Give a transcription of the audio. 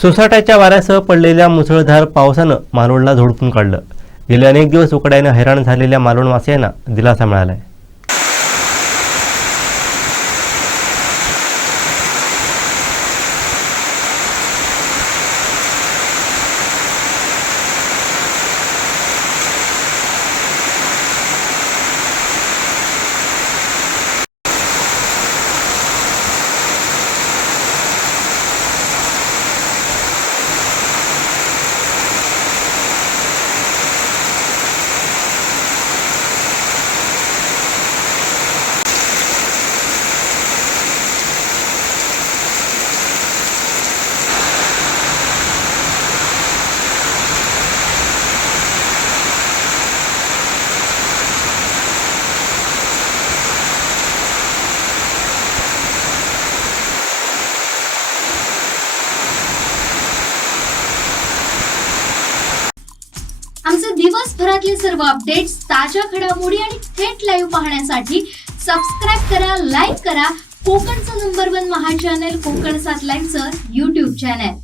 सोसाट्याच्या वाऱ्यासह पडलेल्या मुसळधार पावसानं मालवणला झोडपून काढलं. गेले अनेक दिवस उकड्यानं हैराण झालेल्या मालवणवासियांना दिलासा मिळालाय. आमचे दिवसभरातले सर्व अपडेट्स, ताज्या घडामोडी आणि थेट लाईव्ह पाहण्यासाठी सबस्क्राईब करा, लाईक करा कोकणचं नंबर 1 महा चॅनल कोकण 7 लाईव्हचं YouTube चॅनल.